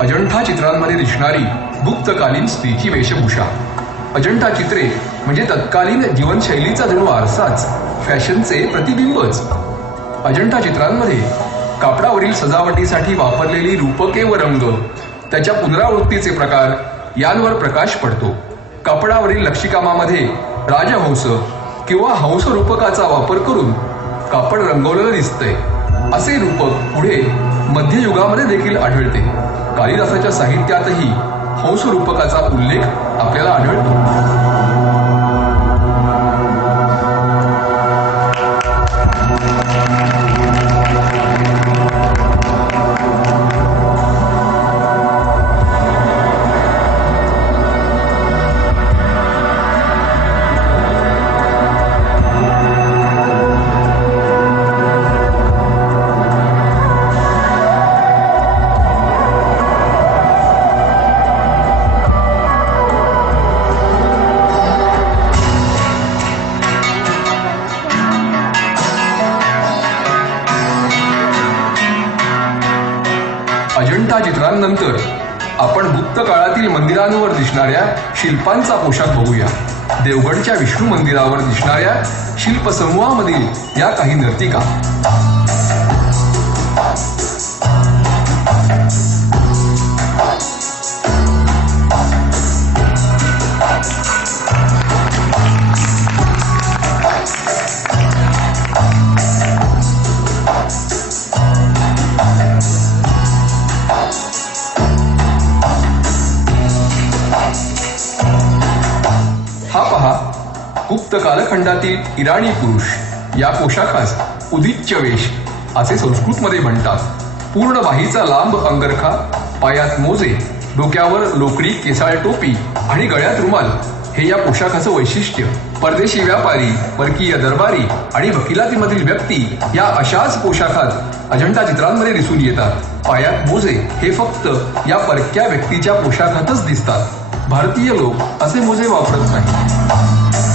अजंठा चित्रांमध्ये दिसणारी गुप्तकालीन स्त्रीची वेशभूषा. अजंठा चित्रे म्हणजे तत्कालीन जीवनशैलीचा जणू आरसाच, फॅशनचे प्रतिबिंबच. अजंठा चित्रांमध्ये कापडावरील सजावटीसाठी वापरलेली रूपके व रंग, त्याच्या पुनरावृत्तीचे प्रकार यांवर प्रकाश पडतो. कापडावरील नक्षीकामामध्ये राजहंस किंवा हंस रूपकाचा वापर करून कापड रंगवलेलं दिसतंय. असे रूपक पुढे मध्ययुगामध्ये देखील आढळते. कालिदासाच्या साहित्यातही हंस रूपकाचा उल्लेख आपल्याला आढळतो. अजंठा चित्रांनंतर आपण गुप्त काळातील मंदिरांवर दिसणाऱ्या शिल्पांचा पोशाख बघूया. देवगडच्या विष्णू मंदिरावर दिसणाऱ्या शिल्पसमूहामधील या काही नर्तिका. हा पहा, गुप्त कालखंडातील इराणी पुरुष. या पोशाखास उदिच्य वेश असे संस्कृतमध्ये म्हणतात. पूर्ण बाहीचा लांब अंगरखा, पायात मोजे, डोक्यावर लोकरी केसाळ टोपी आणि गळ्यात रुमाल हे या पोशाखाचं वैशिष्ट्य. परदेशी व्यापारी, परकीय दरबारी आणि वकिलातीमधील व्यक्ती या अशाच पोशाखात अजंठा चित्रांमध्ये दिसून येतात. पायात मोजे हे फक्त या परक्या व्यक्तीच्या पोशाखातच दिसतात. भारतीय लोक असे मोजे वापरत नाहीत.